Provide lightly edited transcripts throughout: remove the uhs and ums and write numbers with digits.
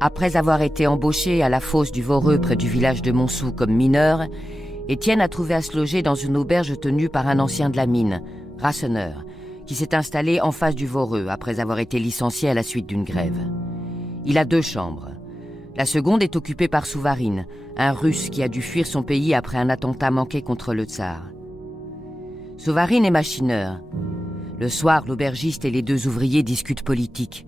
Après avoir été embauché à la fosse du Voreux près du village de Montsou comme mineur, Étienne a trouvé à se loger dans une auberge tenue par un ancien de la mine, Rasseneur, qui s'est installé en face du Voreux après avoir été licencié à la suite d'une grève. Il a 2 chambres. La seconde est occupée par Souvarine, un Russe qui a dû fuir son pays après un attentat manqué contre le tsar. Souvarine est machineur. Le soir, l'aubergiste et les 2 ouvriers discutent politique.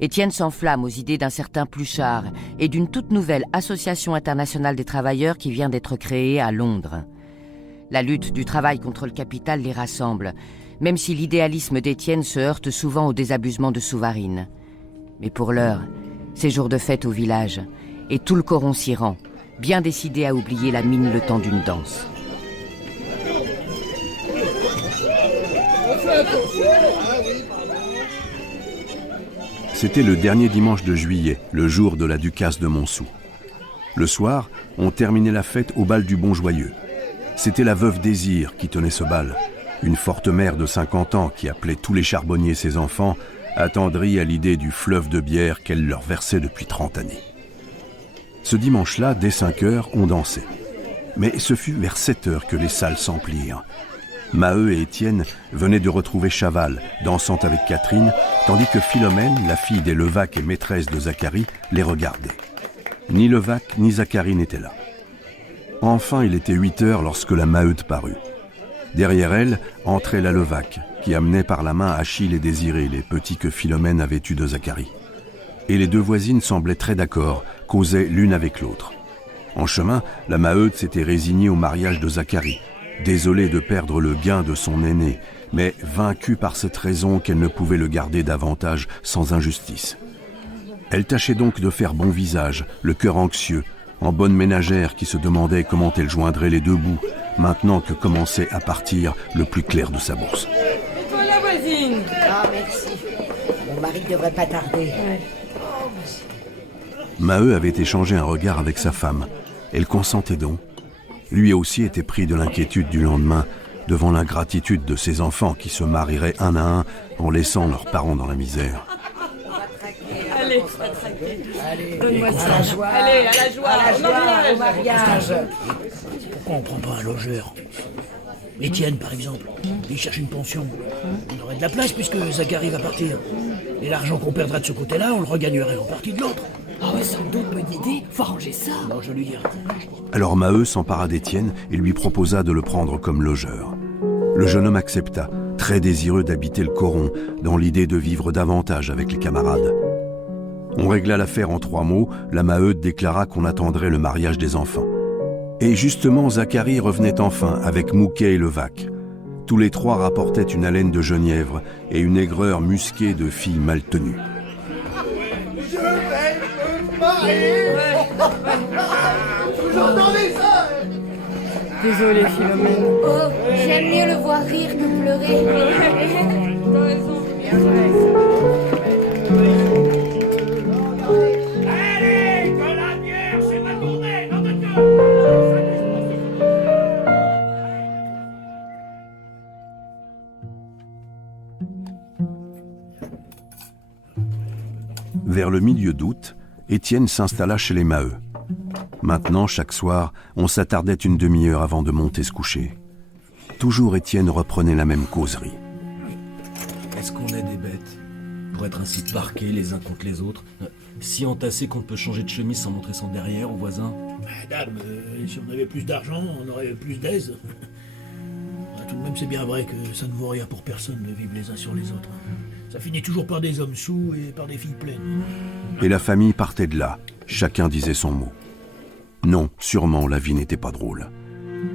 Étienne s'enflamme aux idées d'un certain Pluchart et d'une toute nouvelle association internationale des travailleurs qui vient d'être créée à Londres. La lutte du travail contre le capital les rassemble, même si l'idéalisme d'Étienne se heurte souvent au désabusement de Souvarine. Mais pour l'heure, c'est jour de fête au village, et tout le coron s'y rend, bien décidé à oublier la mine le temps d'une danse. C'était le dernier dimanche de juillet, le jour de la ducasse de Montsou. Le soir, on terminait la fête au bal du Bon Joyeux. C'était la veuve Désir qui tenait ce bal, une forte mère de 50 ans qui appelait tous les charbonniers ses enfants, attendrie à l'idée du fleuve de bière qu'elle leur versait depuis 30 années. Ce dimanche-là, dès 5 heures, on dansait. Mais ce fut vers 7 heures que les salles s'emplirent. Maheu et Étienne venaient de retrouver Chaval, dansant avec Catherine, tandis que Philomène, la fille des Levaque et maîtresse de Zacharie, les regardait. Ni Levaque ni Zacharie n'étaient là. Enfin, il était 8 heures lorsque la Maheude parut. Derrière elle, entrait la Levaque, qui amenait par la main Achille et Désiré, les petits que Philomène avait eus de Zacharie. Et les 2 voisines semblaient très d'accord, causaient l'une avec l'autre. En chemin, la Maheude s'était résignée au mariage de Zacharie, désolée de perdre le gain de son aîné, mais vaincue par cette raison qu'elle ne pouvait le garder davantage sans injustice. Elle tâchait donc de faire bon visage, le cœur anxieux, en bonne ménagère qui se demandait comment elle joindrait les 2 bouts, maintenant que commençait à partir le plus clair de sa bourse. Et toi la voisine? Ah, merci. Mon mari devrait pas tarder. Ouais. Maheu avait échangé un regard avec sa femme. Elle consentait donc. Lui aussi était pris de l'inquiétude du lendemain, devant l'ingratitude de ses enfants qui se marieraient un à un en laissant leurs parents dans la misère. Allez, on va traquer. Allez, Donne-moi à ça. la joie. Allez, à la joie. À la Au joie, mariage. au mariage. Pourquoi on prend pas un logeur? Étienne, par exemple, il cherche une pension. On aurait de la place puisque Zacharie va partir. Et l'argent qu'on perdra de ce côté-là, on le regagnerait en partie de l'autre. Ah ouais, sans doute, bonne idée. Faut arranger ça. Non, je lui dirai. Alors Maheu s'empara d'Étienne et lui proposa de le prendre comme logeur. Le jeune homme accepta, très désireux d'habiter le coron, dans l'idée de vivre davantage avec les camarades. On régla l'affaire en 3 mots, la Maheude déclara qu'on attendrait le mariage des enfants. Et justement, Zacharie revenait enfin avec Mouquet et Levaque. Tous les 3 rapportaient une haleine de genièvre et une aigreur musquée de filles mal tenues. Je vais me marier. Vous entendez ça? Désolée, Philomène. Oh, j'aime mieux le voir rire que pleurer. T'as raison. Allez, que la bière, c'est ma tournée, nom de Dieu. Vers le milieu d'août, Étienne s'installa chez les Maheu. Maintenant, chaque soir, on s'attardait une demi-heure avant de monter se coucher. Toujours Étienne reprenait la même causerie. Est-ce qu'on est des bêtes pour être ainsi parqués les uns contre les autres, si entassés qu'on peut changer de chemise sans montrer son derrière aux voisins? Madame, si on avait plus d'argent, on aurait plus d'aise. Tout de même, c'est bien vrai que ça ne vaut rien pour personne de vivre les uns sur les autres. Ça finit toujours par des hommes saouls et par des filles pleines. Et la famille partait de là, chacun disait son mot. Non, sûrement la vie n'était pas drôle.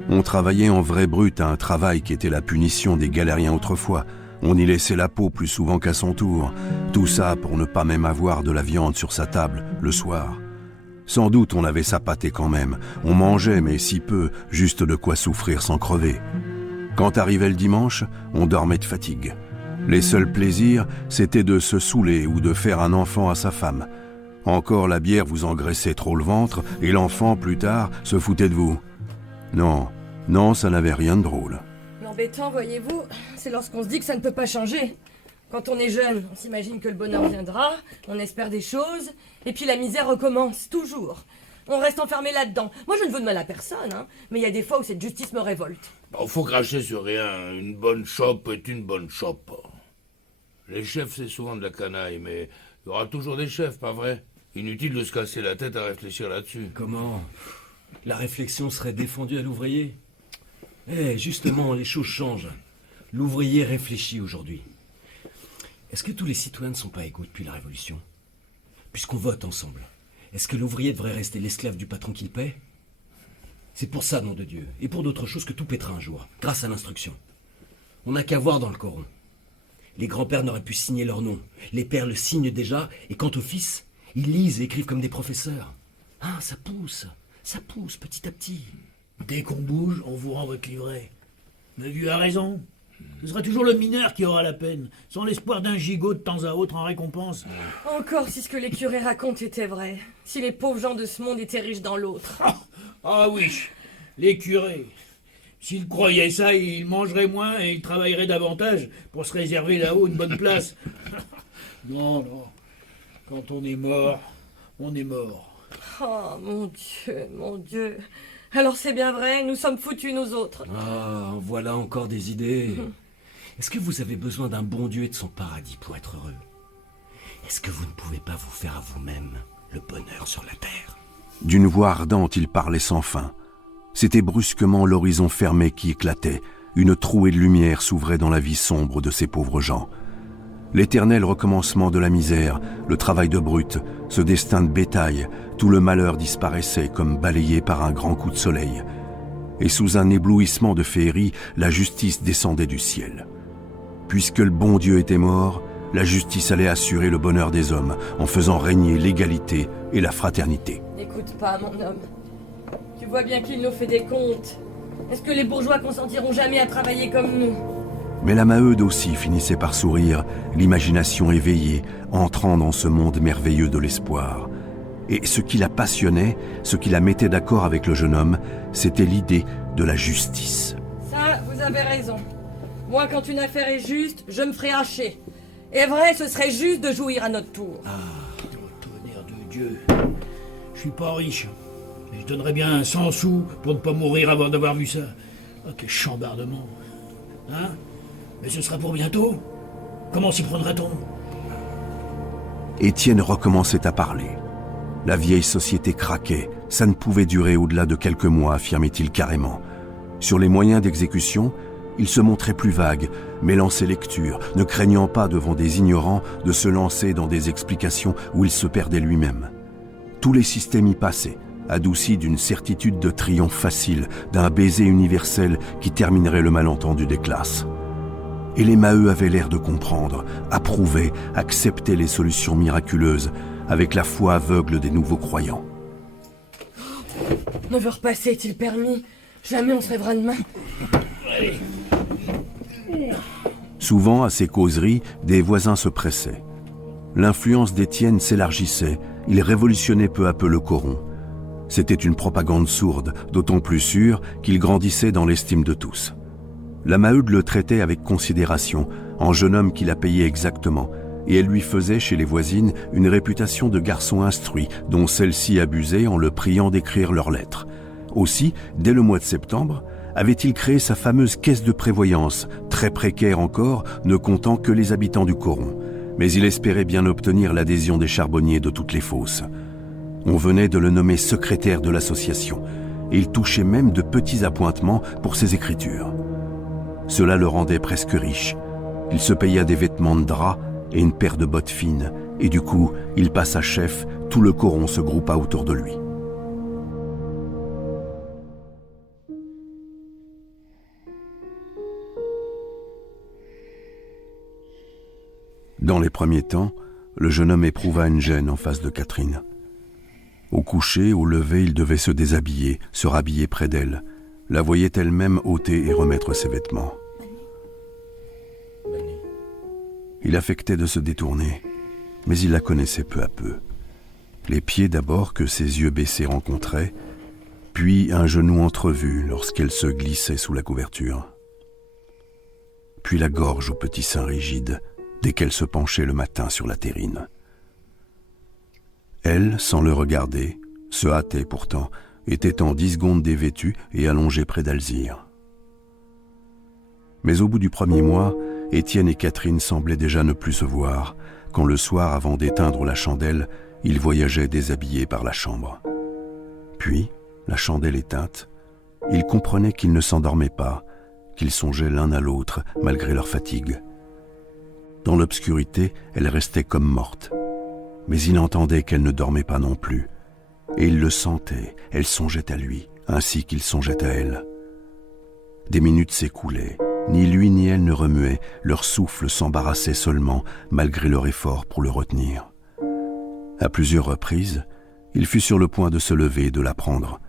On travaillait en vraie brute à un travail qui était la punition des galériens autrefois. On y laissait la peau plus souvent qu'à son tour. Tout ça pour ne pas même avoir de la viande sur sa table, le soir. Sans doute on avait sa pâtée quand même. On mangeait, mais si peu, juste de quoi souffrir sans crever. Quand arrivait le dimanche, on dormait de fatigue. Les seuls plaisirs, c'était de se saouler ou de faire un enfant à sa femme. Encore la bière vous engraissait trop le ventre, et l'enfant, plus tard, se foutait de vous. Non, ça n'avait rien de drôle. L'embêtant, voyez-vous, c'est lorsqu'on se dit que ça ne peut pas changer. Quand on est jeune, on s'imagine que le bonheur viendra, on espère des choses, et puis la misère recommence, toujours. On reste enfermé là-dedans. Moi, je ne veux de mal à personne, hein, mais il y a des fois où cette justice me révolte. Bon, faut cracher sur rien. Une bonne chope est une bonne chope. Les chefs, c'est souvent de la canaille, mais il y aura toujours des chefs, pas vrai? Inutile de se casser la tête à réfléchir là-dessus. Comment? La réflexion serait défendue à l'ouvrier? Eh, justement, les choses changent. L'ouvrier réfléchit aujourd'hui. Est-ce que tous les citoyens ne sont pas égaux depuis la Révolution? Puisqu'on vote ensemble, est-ce que l'ouvrier devrait rester l'esclave du patron qu'il paie? C'est pour ça, nom de Dieu, et pour d'autres choses que tout pètera un jour, grâce à l'instruction. On n'a qu'à voir dans le Coran. Les grands-pères n'auraient pu signer leur nom. Les pères le signent déjà, et quant aux fils, ils lisent et écrivent comme des professeurs. Ah, ça pousse petit à petit. Dès qu'on bouge, on vous rend votre livret. Mais Dieu a raison. Ce sera toujours le mineur qui aura la peine, sans l'espoir d'un gigot de temps à autre en récompense. Encore si ce que les curés racontent était vrai. Si les pauvres gens de ce monde étaient riches dans l'autre. Ah oui, les curés. S'ils croyaient ça, ils mangeraient moins et ils travailleraient davantage pour se réserver là-haut une bonne place. Non. Quand on est mort, on est mort. Oh, mon Dieu. Alors c'est bien vrai, nous sommes foutus, nous autres. Ah, voilà encore des idées. Est-ce que vous avez besoin d'un bon Dieu et de son paradis pour être heureux? Est-ce que vous ne pouvez pas vous faire à vous-même le bonheur sur la terre? D'une voix ardente, il parlait sans fin. C'était brusquement l'horizon fermé qui éclatait. Une trouée de lumière s'ouvrait dans la vie sombre de ces pauvres gens. L'éternel recommencement de la misère, le travail de brute, ce destin de bétail, tout le malheur disparaissait comme balayé par un grand coup de soleil. Et sous un éblouissement de féerie, la justice descendait du ciel. Puisque le bon Dieu était mort, la justice allait assurer le bonheur des hommes en faisant régner l'égalité et la fraternité. N'écoute pas, mon homme. Tu vois bien qu'il nous fait des comptes. Est-ce que les bourgeois consentiront jamais à travailler comme nous? Mais la Maheude aussi finissait par sourire, l'imagination éveillée, entrant dans ce monde merveilleux de l'espoir. Et ce qui la passionnait, ce qui la mettait d'accord avec le jeune homme, c'était l'idée de la justice. Ça, vous avez raison. Moi, quand une affaire est juste, je me ferai hacher. Et vrai, ce serait juste de jouir à notre tour. Oh, tonnerre de Dieu. Je suis pas riche, mais je donnerais bien 100 sous pour ne pas mourir avant d'avoir vu ça. Oh, quel chambardement. Hein? Mais ce sera pour bientôt. Comment s'y prendra-t-on? Étienne recommençait à parler. La vieille société craquait, ça ne pouvait durer au-delà de quelques mois, affirmait-il carrément. Sur les moyens d'exécution, il se montrait plus vague, mêlant ses lectures, ne craignant pas devant des ignorants de se lancer dans des explications où il se perdait lui-même. Tous les systèmes y passaient, adoucis d'une certitude de triomphe facile, d'un baiser universel qui terminerait le malentendu des classes. Et les Maheu avaient l'air de comprendre, approuver, accepter les solutions miraculeuses, avec la foi aveugle des nouveaux croyants. 9 heures passées, est-il permis? Jamais on se lèvera demain. Souvent, à ces causeries, des voisins se pressaient. L'influence d'Étienne s'élargissait, il révolutionnait peu à peu le coron. C'était une propagande sourde, d'autant plus sûre qu'il grandissait dans l'estime de tous. La Maheude le traitait avec considération, en jeune homme qui la payait exactement, et elle lui faisait chez les voisines une réputation de garçon instruit dont celle-ci abusait en le priant d'écrire leurs lettres. Aussi, dès le mois de septembre, avait-il créé sa fameuse caisse de prévoyance, très précaire encore, ne comptant que les habitants du coron. Mais il espérait bien obtenir l'adhésion des charbonniers de toutes les fosses. On venait de le nommer secrétaire de l'association, et il touchait même de petits appointements pour ses écritures. Cela le rendait presque riche. Il se paya des vêtements de drap et une paire de bottes fines, et du coup, il passa chef, tout le coron se groupa autour de lui. Dans les premiers temps, le jeune homme éprouva une gêne en face de Catherine. Au coucher, au lever, il devait se déshabiller, se rhabiller près d'elle. La voyait elle-même ôter et remettre ses vêtements. Il affectait de se détourner, mais il la connaissait peu à peu. Les pieds d'abord que ses yeux baissés rencontraient, puis un genou entrevu lorsqu'elle se glissait sous la couverture. Puis la gorge au petit sein rigide, dès qu'elle se penchait le matin sur la terrine. Elle, sans le regarder, se hâtait pourtant, était en 10 secondes dévêtue et allongée près d'Alzire. Mais au bout du premier mois, Étienne et Catherine semblaient déjà ne plus se voir, quand le soir, avant d'éteindre la chandelle, ils voyageaient déshabillés par la chambre. Puis, la chandelle éteinte, ils comprenaient qu'ils ne s'endormaient pas, qu'ils songeaient l'un à l'autre malgré leur fatigue. Dans l'obscurité, elle restait comme morte. Mais il entendait qu'elle ne dormait pas non plus. Et il le sentait, elle songeait à lui, ainsi qu'il songeait à elle. Des minutes s'écoulaient, ni lui ni elle ne remuaient, leur souffle s'embarrassait seulement, malgré leur effort pour le retenir. À plusieurs reprises, il fut sur le point de se lever et de la prendre.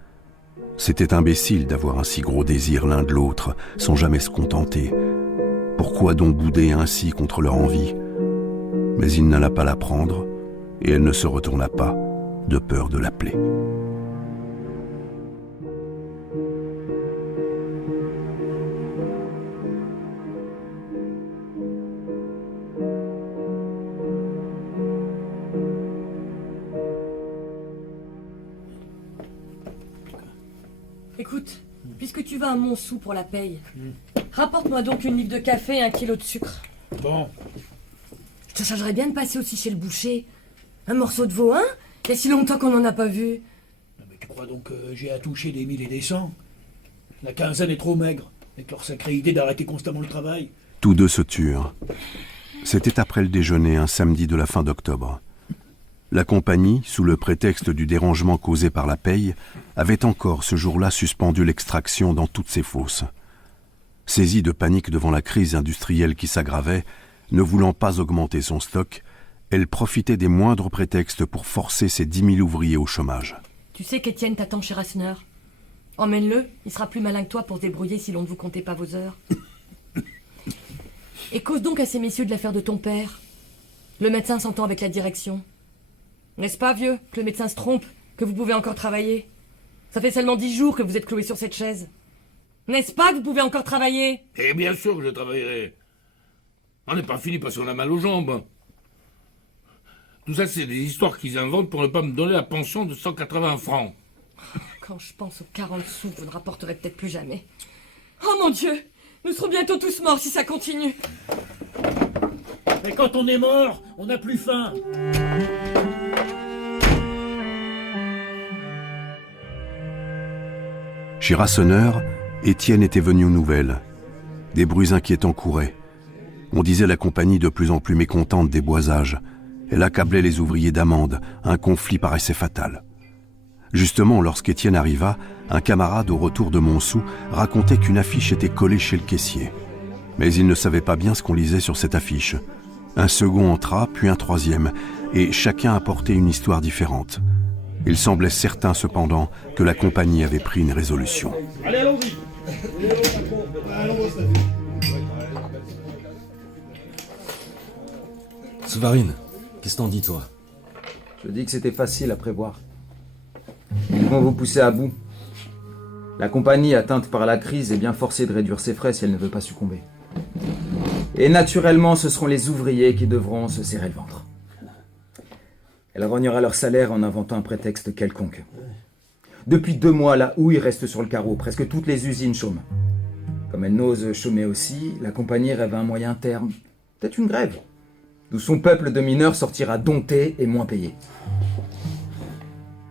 C'était imbécile d'avoir un si gros désir l'un de l'autre, sans jamais se contenter. Pourquoi donc bouder ainsi contre leur envie? Mais il n'alla pas la prendre, et elle ne se retourna pas, de peur de l'appeler. Écoute, puisque tu vas à Montsou pour la paye, rapporte-moi donc une livre de café et 1 kilo de sucre. Bon, Ça changerait bien de passer aussi chez le boucher. Un morceau de veau, hein? Il y a si longtemps qu'on n'en a pas vu. non, mais tu crois donc que j'ai à toucher des 1000 et des 100? La quinzaine est trop maigre, avec leur sacrée idée d'arrêter constamment le travail. Tous deux se turent. C'était après le déjeuner, un samedi de la fin d'octobre. La compagnie, sous le prétexte du dérangement causé par la paye, avait encore ce jour-là suspendu l'extraction dans toutes ses fosses. Saisie de panique devant la crise industrielle qui s'aggravait, ne voulant pas augmenter son stock, elle profitait des moindres prétextes pour forcer ses 10 000 ouvriers au chômage. Tu sais qu'Étienne t'attend chez Rasseneur. Emmène-le, il sera plus malin que toi pour se débrouiller si l'on ne vous comptait pas vos heures. Et cause donc à ces messieurs de l'affaire de ton père. Le médecin s'entend avec la direction. N'est-ce pas, vieux, que le médecin se trompe, que vous pouvez encore travailler? Ça fait seulement 10 jours que vous êtes cloué sur cette chaise. N'est-ce pas que vous pouvez encore travailler? Et bien sûr que je travaillerai. On n'est pas fini parce qu'on a mal aux jambes. Tout ça, c'est des histoires qu'ils inventent pour ne pas me donner la pension de 180 francs. Quand je pense aux 40 sous, vous ne rapporterez peut-être plus jamais. Oh mon Dieu! Nous serons bientôt tous morts si ça continue. Mais quand on est mort, on n'a plus faim. Chez Rasseneur, Étienne était venu aux nouvelles. Des bruits inquiétants couraient. On disait la compagnie de plus en plus mécontente des boisages. Elle accablait les ouvriers d'amendes. Un conflit paraissait fatal. Justement, lorsqu'Étienne arriva, un camarade au retour de Montsou racontait qu'une affiche était collée chez le caissier. Mais il ne savait pas bien ce qu'on lisait sur cette affiche. Un second entra, puis un troisième, et chacun apportait une histoire différente. Il semblait certain cependant que la compagnie avait pris une résolution. Allez, allons-y. Souvarine, qu'est-ce que t'en dis, toi? Je dis que c'était facile à prévoir. Ils vont vous pousser à bout. La compagnie atteinte par la crise est bien forcée de réduire ses frais si elle ne veut pas succomber. Et naturellement, ce seront les ouvriers qui devront se serrer le ventre. Elle rognera leur salaire en inventant un prétexte quelconque. Depuis 2 mois, la houille reste sur le carreau. Presque toutes les usines chôment. Comme elle n'ose chômer aussi, la compagnie rêve à un moyen terme. Peut-être une grève. D'où son peuple de mineurs sortira dompté et moins payé.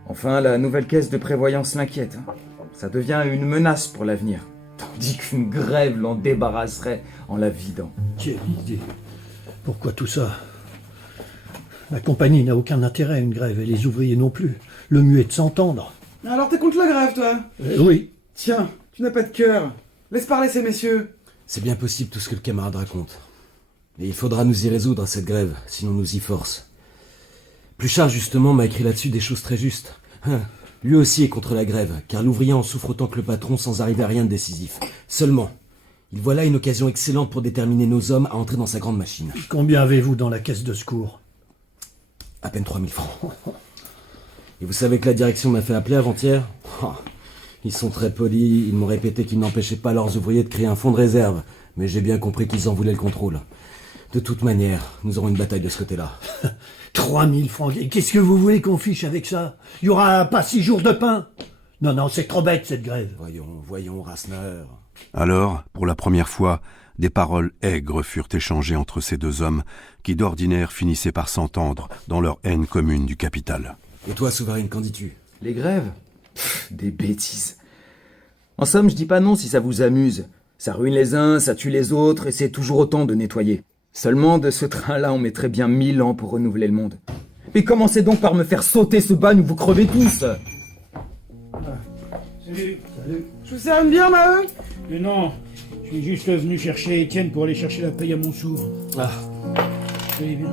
Enfin, la nouvelle caisse de prévoyance l'inquiète. Ça devient une menace pour l'avenir. Tandis qu'une grève l'en débarrasserait en la vidant. Quelle idée. Pourquoi tout ça? La compagnie n'a aucun intérêt à une grève, et les ouvriers non plus. Le mieux est de s'entendre. Alors t'es contre la grève, toi? Oui. Tiens, tu n'as pas de cœur. Laisse parler ces messieurs. C'est bien possible tout ce que le camarade raconte. Mais il faudra nous y résoudre à cette grève, sinon nous y force. Pluchart, justement, m'a écrit là-dessus des choses très justes. Lui aussi est contre la grève, car l'ouvrier en souffre autant que le patron sans arriver à rien de décisif. Seulement, il voit là une occasion excellente pour déterminer nos hommes à entrer dans sa grande machine. Combien avez-vous dans la caisse de secours? À peine 3000 francs. Et vous savez que la direction m'a fait appeler avant-hier? Ils sont très polis, ils m'ont répété qu'ils n'empêchaient pas leurs ouvriers de créer un fonds de réserve, mais j'ai bien compris qu'ils en voulaient le contrôle. De toute manière, nous aurons une bataille de ce côté-là. 3000 francs. Qu'est-ce que vous voulez qu'on fiche avec ça? Il y aura pas 6 jours de pain. Non, c'est trop bête cette grève. Voyons, Rasseneur. Alors, pour la première fois, des paroles aigres furent échangées entre ces deux hommes qui d'ordinaire finissaient par s'entendre dans leur haine commune du capital. Et toi, Souvarine, qu'en dis-tu? Les grèves? Des bêtises. En somme, je dis pas non si ça vous amuse. Ça ruine les uns, ça tue les autres, et c'est toujours autant de nettoyer. Seulement, de ce train-là, on mettrait bien 1000 ans pour renouveler le monde. Mais commencez donc par me faire sauter ce bagne où vous crevez tous. Salut. Je vous sers une bière, Maheu? Mais non, je suis juste venu chercher Étienne pour aller chercher la paye à Montsou. Ah. Allez, viens.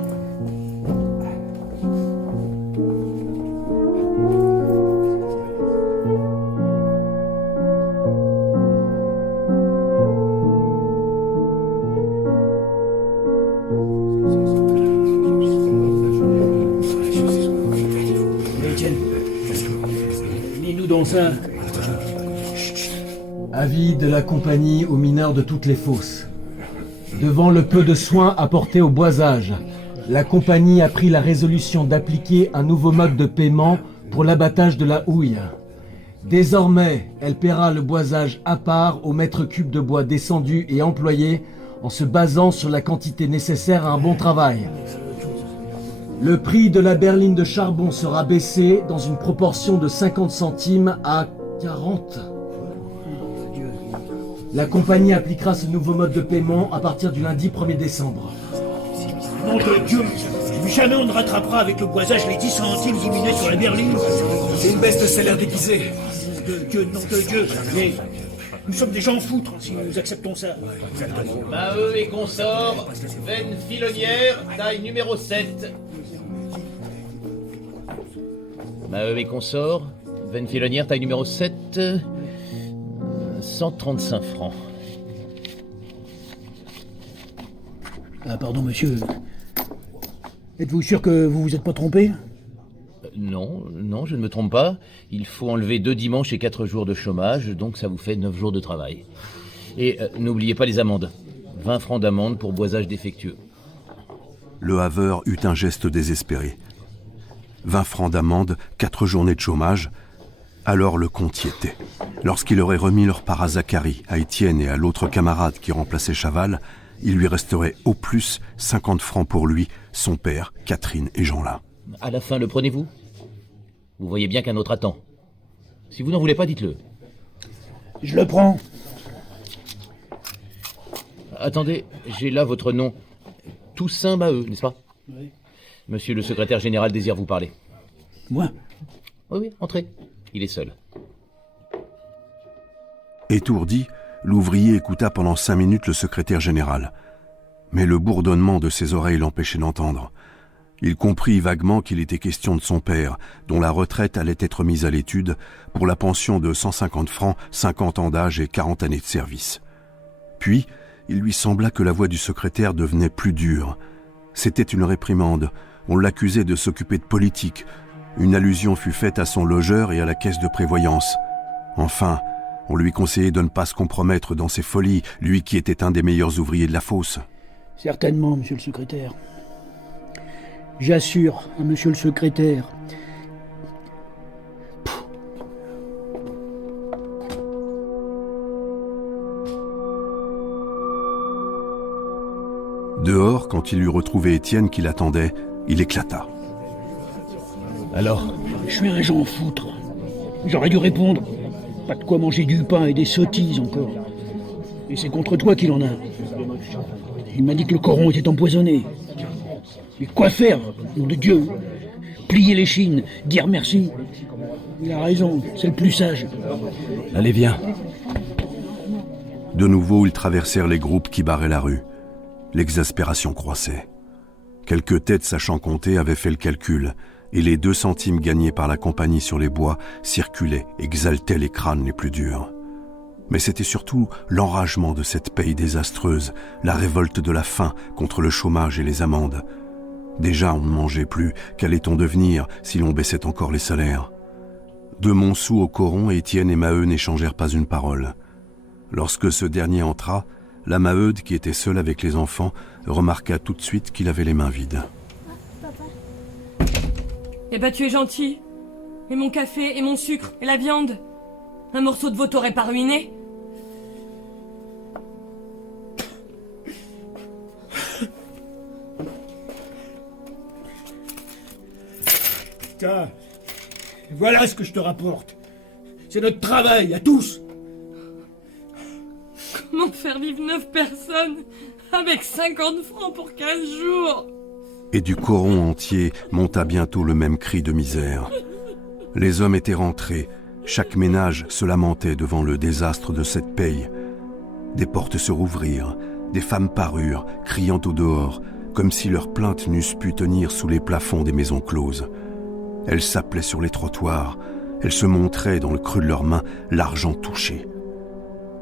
Étienne, lis-nous dans ça. Avis de la compagnie aux mineurs de toutes les fosses. Devant le peu de soins apportés au boisage, la compagnie a pris la résolution d'appliquer un nouveau mode de paiement pour l'abattage de la houille. Désormais, elle paiera le boisage à part au mètre cube de bois descendu et employé en se basant sur la quantité nécessaire à un bon travail. Le prix de la berline de charbon sera baissé dans une proportion de 50 centimes à 40. La compagnie appliquera ce nouveau mode de paiement à partir du lundi 1er décembre. Nom de Dieu, jamais on ne rattrapera avec le boisage les 10 centimes diminués sur la berline. C'est une baisse de salaire déguisée. Nom de Dieu. Mais nous sommes des gens foutres si nous acceptons ça. Maheu et consorts, veine filonnière, taille numéro 7. Maheu et consorts, veine filonnière, taille numéro 7. 135 francs. Ah, pardon, monsieur. Êtes-vous sûr que vous vous êtes pas trompé? Non, je ne me trompe pas. Il faut enlever 2 dimanches et 4 jours de chômage, donc ça vous fait 9 jours de travail. Et n'oubliez pas les amendes. 20 francs d'amende pour boisage défectueux. Le haveur eut un geste désespéré. 20 francs d'amende, 4 journées de chômage. Alors le compte y était. Lorsqu'il aurait remis leur part à Zacharie, à Étienne et à l'autre camarade qui remplaçait Chaval, il lui resterait au plus 50 francs pour lui, son père, Catherine et Jeanlin. À la fin, le prenez-vous? Vous voyez bien qu'un autre attend. Si vous n'en voulez pas, dites-le. Je le prends. Attendez, j'ai là votre nom. Toussaint Maheu, n'est-ce pas? Oui. Monsieur le secrétaire général désire vous parler. Moi? Oui, entrez. Il est seul. Étourdi, l'ouvrier écouta pendant 5 minutes le secrétaire général. Mais le bourdonnement de ses oreilles l'empêchait d'entendre. Il comprit vaguement qu'il était question de son père, dont la retraite allait être mise à l'étude pour la pension de 150 francs, 50 ans d'âge et 40 années de service. Puis, il lui sembla que la voix du secrétaire devenait plus dure. C'était une réprimande. On l'accusait de s'occuper de politique. Une allusion fut faite à son logeur et à la caisse de prévoyance. Enfin, on lui conseillait de ne pas se compromettre dans ses folies, lui qui était un des meilleurs ouvriers de la fosse. Certainement, monsieur le secrétaire. J'assure à monsieur le secrétaire. Dehors, quand il eut retrouvé Étienne qui l'attendait, il éclata. Alors? Je suis un Jean foutre. J'aurais dû répondre. Pas de quoi manger du pain et des sottises encore. Et c'est contre toi qu'il en a. Il m'a dit que le coron était empoisonné. Mais quoi faire, nom de Dieu? Plier les chines, dire merci. Il a raison, c'est le plus sage. Allez, viens. De nouveau, ils traversèrent les groupes qui barraient la rue. L'exaspération croissait. Quelques têtes sachant compter avaient fait le calcul, et les 2 centimes gagnés par la compagnie sur les bois circulaient, exaltaient les crânes les plus durs. Mais c'était surtout l'enragement de cette paye désastreuse, la révolte de la faim contre le chômage et les amendes. Déjà on ne mangeait plus, qu'allait-on devenir si l'on baissait encore les salaires? De Montsou au coron, Étienne et Maheu n'échangèrent pas une parole. Lorsque ce dernier entra, la Maheude, qui était seule avec les enfants, remarqua tout de suite qu'il avait les mains vides. Eh ben, tu es gentil. Et mon café, et mon sucre, et la viande. Un morceau de veau t'aurait pas ruiné? Putain, voilà ce que je te rapporte. C'est notre travail, à tous. Comment faire vivre 9 personnes avec 50 francs pour 15 jours? Et du coron entier monta bientôt le même cri de misère. Les hommes étaient rentrés, chaque ménage se lamentait devant le désastre de cette paye. Des portes se rouvrirent, des femmes parurent, criant au dehors, comme si leurs plaintes n'eussent pu tenir sous les plafonds des maisons closes. Elles s'appelaient sur les trottoirs, elles se montraient dans le creux de leurs mains, l'argent touché.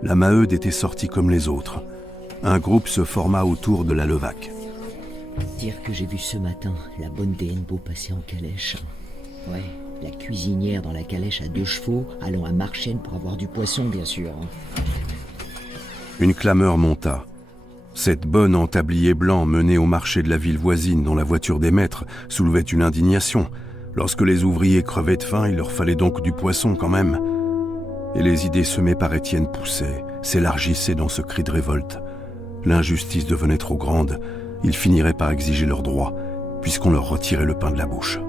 La Maheude était sortie comme les autres. Un groupe se forma autour de la levaque. Dire que j'ai vu ce matin la bonne Déhennebeau passer en calèche. Ouais, la cuisinière dans la calèche à 2 chevaux, allant à Marchienne pour avoir du poisson, bien sûr. Une clameur monta. Cette bonne en tablier blanc menée au marché de la ville voisine dans la voiture des maîtres soulevait une indignation. Lorsque les ouvriers crevaient de faim, il leur fallait donc du poisson quand même. Et les idées semées par Étienne poussaient, s'élargissaient dans ce cri de révolte. L'injustice devenait trop grande. Ils finiraient par exiger leurs droits, puisqu'on leur retirait le pain de la bouche.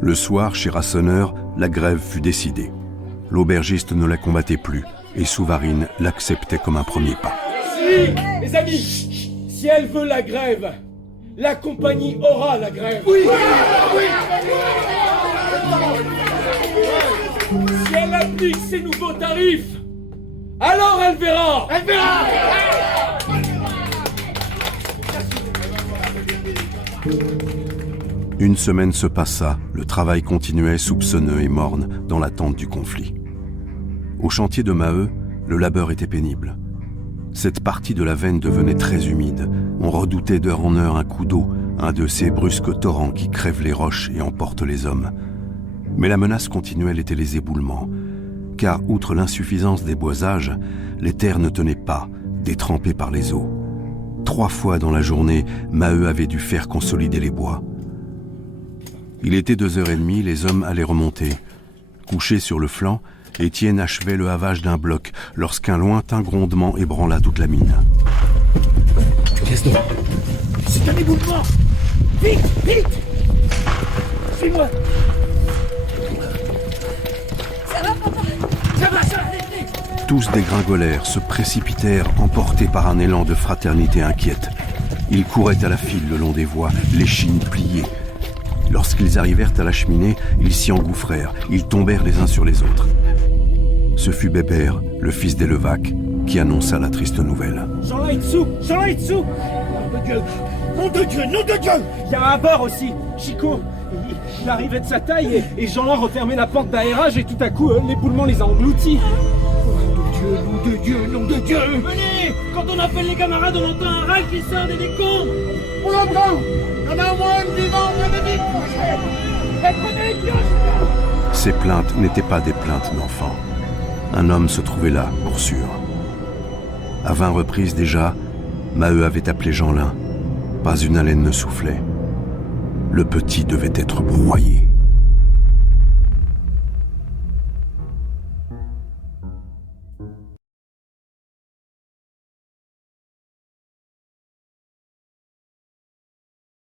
Le soir, chez Rasseneur, la grève fut décidée. L'aubergiste ne la combattait plus, et Souvarine l'acceptait comme un premier pas. Si, les amis, si elle veut la grève, la compagnie aura la grève. Oui, oui. Si elle applique ses nouveaux tarifs, alors elle verra. Elle verra. Une semaine se passa, le travail continuait soupçonneux et morne dans l'attente du conflit. Au chantier de Maheu, le labeur était pénible. Cette partie de la veine devenait très humide. On redoutait d'heure en heure un coup d'eau, un de ces brusques torrents qui crèvent les roches et emportent les hommes. Mais la menace continuelle était les éboulements, car outre l'insuffisance des boisages, les terres ne tenaient pas, détrempées par les eaux. 3 fois dans la journée, Maheu avait dû faire consolider les bois. Il était 2h30, les hommes allaient remonter. Couché sur le flanc, Étienne achevait le havage d'un bloc lorsqu'un lointain grondement ébranla toute la mine. Gaston, c'est un éboulement. Vite, vite. Suis-moi. Ça va, papa? Ça va, vite. Tous dégringolèrent, se précipitèrent, emportés par un élan de fraternité inquiète. Ils couraient à la file le long des voies, l'échine pliée. Lorsqu'ils arrivèrent à la cheminée, ils s'y engouffrèrent, ils tombèrent les uns sur les autres. Ce fut Bébert, le fils des Levaque, qui annonça la triste nouvelle. Jean-là est dessous. Jean-là est dessous. Nom de Dieu. Nom de Dieu, nom de Dieu. Il y a un bord aussi. Chico, il arrivait de sa taille et Jean-là refermait la pente d'aérage et tout à coup, l'éboulement les a engloutis. Nom de Dieu, nom de Dieu. Venez, quand on appelle les camarades, on entend un râle qui sort des décombres. On l'entend. Il y en a au moins une vivante, vite. Prenez une pioche. Ces plaintes n'étaient pas des plaintes d'enfants. Un homme se trouvait là, pour sûr. À 20 reprises déjà, Maheu avait appelé Jeanlin. Pas une haleine ne soufflait. Le petit devait être broyé.